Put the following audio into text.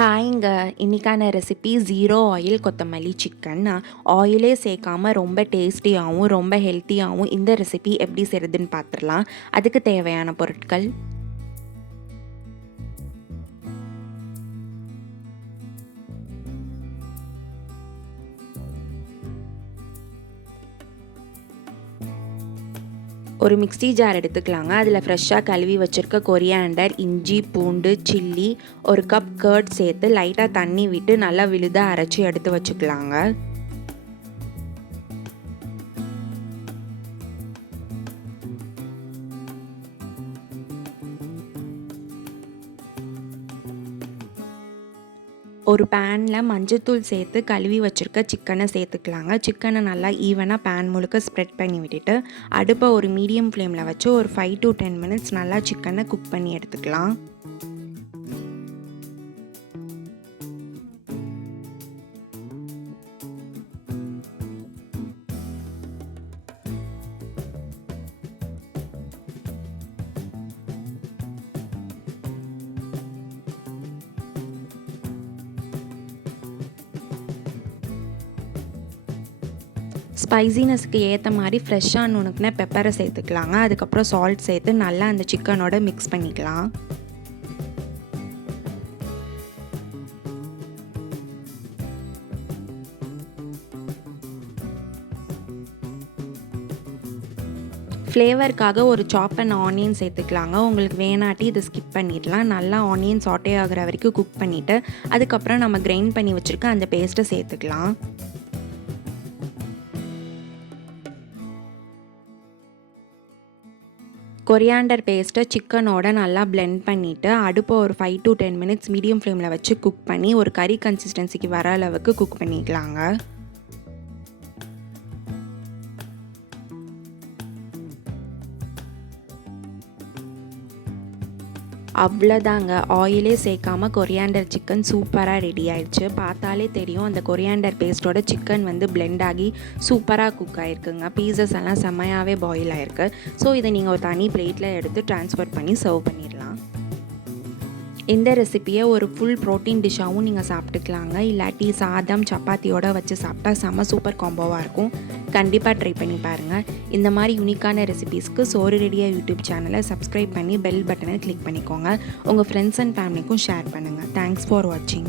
ஹாய்ங்க, இன்றைக்கான recipe zero oil கொத்தமல்லி chicken. ஆயிலே சேர்க்காமல் ரொம்ப டேஸ்டியாகவும் ரொம்ப ஹெல்த்தியாகவும் இந்த ரெசிபி எப்படி செய்கிறதுன்னு பார்த்துடலாம். அதுக்கு தேவையான பொருட்கள்: ஒரு மிக்ஸி ஜார் எடுத்துக்கலாங்க. அதில் ஃப்ரெஷ்ஷாக கழுவி வச்சுருக்க கொரியாண்டர், இஞ்சி, பூண்டு, சில்லி, ஒரு கப் கர்ட் சேர்த்து லைட்டாக தண்ணி விட்டு நல்லா விழுதாக அரைச்சி எடுத்து வச்சுக்கலாங்க. ஒரு பேனில் மஞ்சத்தூள் சேர்த்து கழுவி வச்சுருக்க சிக்கனை சேர்த்துக்கலாங்க. சிக்கனை நல்லா ஈவனாக பேன் முழுக்க ஸ்ப்ரெட் பண்ணி விட்டுட்டு அடுப்பை ஒரு மீடியம் ஃப்ளேமில் வச்சு ஒரு 5 to 10 மினிட்ஸ் நல்லா சிக்கனை குக் பண்ணி எடுத்துக்கலாம். ஸ்பைசினஸ்க்கு ஏற்ற மாதிரி ஃப்ரெஷ்ஷாக நுணுக்குன பெப்பரை சேர்த்துக்கலாங்க. அதுக்கப்புறம் சால்ட் சேர்த்து நல்லா அந்த சிக்கனோட மிக்ஸ் பண்ணிக்கலாம். ஃப்ளேவருக்காக ஒரு சாப் பண்ண ஆனியன் சேர்த்துக்கலாங்க. உங்களுக்கு வேணாட்டி இதை ஸ்கிப் பண்ணிடலாம். நல்லா ஆனியன் சாட்டே ஆகிற வரைக்கும் குக் பண்ணிவிட்டு அதுக்கப்புறம் நம்ம கிரைண்ட் பண்ணி வச்சுருக்க அந்த பேஸ்ட்டை சேர்த்துக்கலாம். கொரியாண்டர் பேஸ்ட்டை சிக்கனோட நல்லா பிளெண்ட் பண்ணிவிட்டு அடுப்பை ஒரு 5 to 10 மினிட்ஸ் மீடியம் ஃப்ளேமில் வச்சு குக் பண்ணி ஒரு கறி கன்சிஸ்டன்சிக்கு வர அளவுக்கு குக் பண்ணிக்கலாங்க. அவ்வளோதாங்க, ஆயிலே சேர்க்காமல் கொரியாண்டர் சிக்கன் சூப்பராக ரெடி ஆயிடுச்சு. பார்த்தாலே தெரியும் அந்த கொரியாண்டர் பேஸ்ட்டோட சிக்கன் வந்து பிளெண்ட் ஆகி சூப்பராக குக் ஆகிருக்குங்க. பீசஸ் எல்லாம் செம்மையாகவே பாயில் ஆகிருக்கு. ஸோ இதை நீங்கள் ஒரு தனி பிளேட்டில் எடுத்து ட்ரான்ஸ்ஃபர் பண்ணி சர்வ் பண்ணிடலாம். இந்த ரெசிப்பியை ஒரு ஃபுல் ப்ரோட்டீன் டிஷ்ஷாகவும் நீங்கள் சாப்பிட்டுக்கலாங்க. இல்லாட்டி சாதம் சப்பாத்தியோடு வச்சு சாப்பிட்டா செம்ம சூப்பர் காம்போவாக இருக்கும். கண்டிப்பாக ட்ரை பண்ணி பாருங்கள். இந்த மாதிரி யூனிக்கான ரெசிபீஸ்க்கு சோறு ரெடியா யூடியூப் சேனலை சப்ஸ்கிரைப் பண்ணி பெல் பட்டனை கிளிக் பண்ணிக்கோங்க. உங்கள் ஃப்ரெண்ட்ஸ் அண்ட் ஃபேமிலிக்கும் ஷேர் பண்ணுங்கள். தேங்க்ஸ் ஃபார் வாட்சிங்.